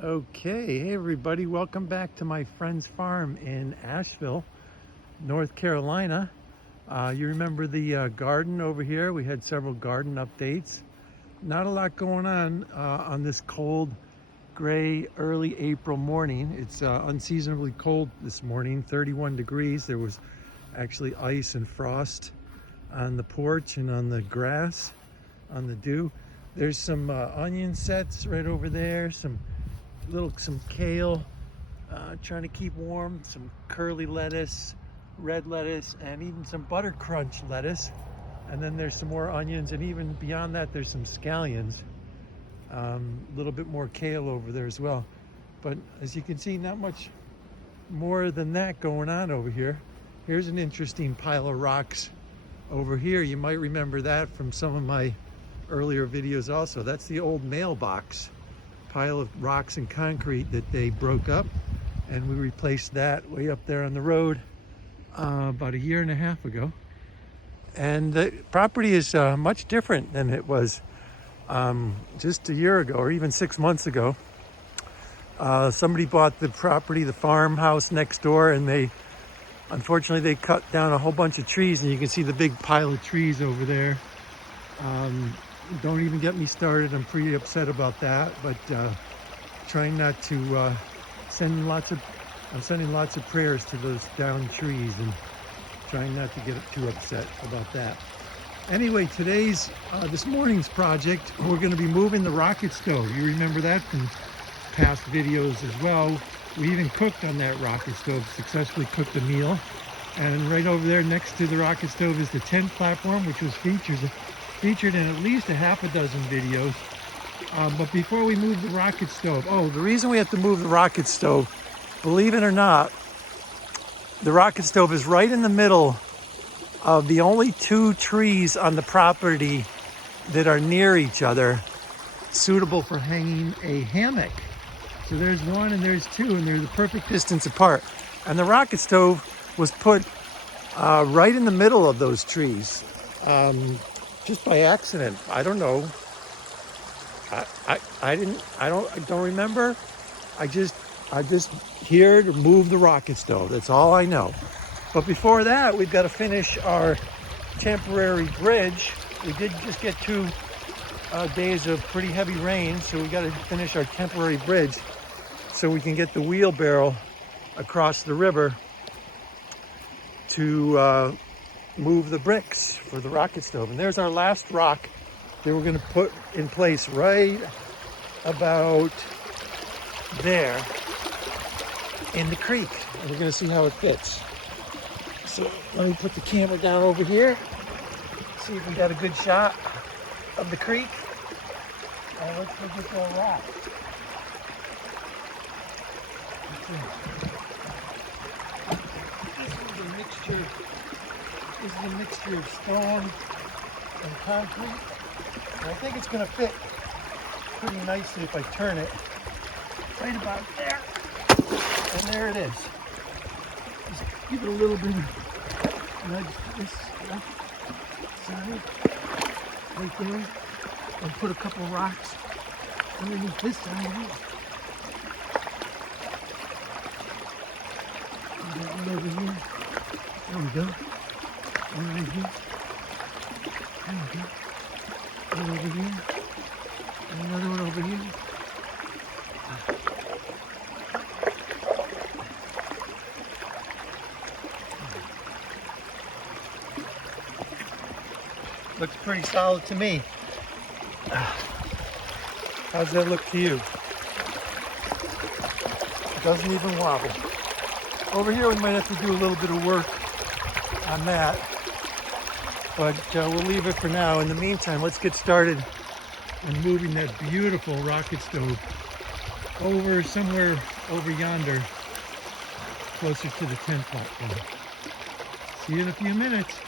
Okay, hey everybody, welcome back to my friend's farm in Asheville, North Carolina. You remember the garden over here? We had several garden updates. Not a lot going on this cold, gray, early April morning. It's unseasonably cold this morning, 31 degrees. There was actually ice and frost on the porch and on the grass, on the dew. There's some onion sets right over there, some kale, trying to keep warm, some curly lettuce, red lettuce, and even some butter crunch lettuce. And then there's some more onions, and even beyond that there's some scallions. A little bit more kale over there as well. But as you can see, not much more than that going on over here. Here's an interesting pile of rocks over here. You might remember that from some of my earlier videos also. That's the old mailbox. Pile of rocks and concrete that they broke up, and we replaced that way up there on the road about 1.5 years ago. And the property is much different than it was just 1 year ago, or even 6 months ago. Somebody bought the property, the farmhouse next door, and unfortunately they cut down a whole bunch of trees, and you can see the big pile of trees over there. Don't even get me started. I'm pretty upset about that, but trying not to I'm sending lots of prayers to those downed trees and trying not to get too upset about that. Anyway, this morning's project, we're going to be moving the rocket stove. You remember that from past videos as well. We even cooked on that rocket stove, successfully cooked a meal. And right over there next to the rocket stove is the tent platform, which was featured in at least 6 videos. But before we move the rocket stove, the reason we have to move the rocket stove, believe it or not, the rocket stove is right in the middle of the only 2 trees on the property that are near each other, suitable for hanging a hammock. So there's 1 and there's 2, and they're the perfect distance apart. And the rocket stove was put right in the middle of those trees. Just by accident. I don't know. I don't remember. I just here to move the rocket stove. That's all I know. But before that, we've got to finish our temporary bridge. We did just get 2 days of pretty heavy rain, so we got to finish our temporary bridge so we can get the wheelbarrow across the river to move the bricks for the rocket stove. And there's our last rock that we're going to put in place right about there in the creek. And we're going to see how it fits. So let me put the camera down over here, see if we got a good shot of the creek. And let's go get that rock. This is a mixture of stone and concrete, and I think it's going to fit pretty nicely if I turn it right about there, and there it is. Just give it a little bit of nudge to this side, right there, and put a couple rocks underneath this side of it. One over here. There we go. One right here. There we go. One over here. And another one over here. Looks pretty solid to me. How's that look to you? It doesn't even wobble. Over here we might have to do a little bit of work on that, but we'll leave it for now. In the meantime, let's get started on moving that beautiful rocket stove somewhere over yonder, closer to the tent platform. See you in a few minutes.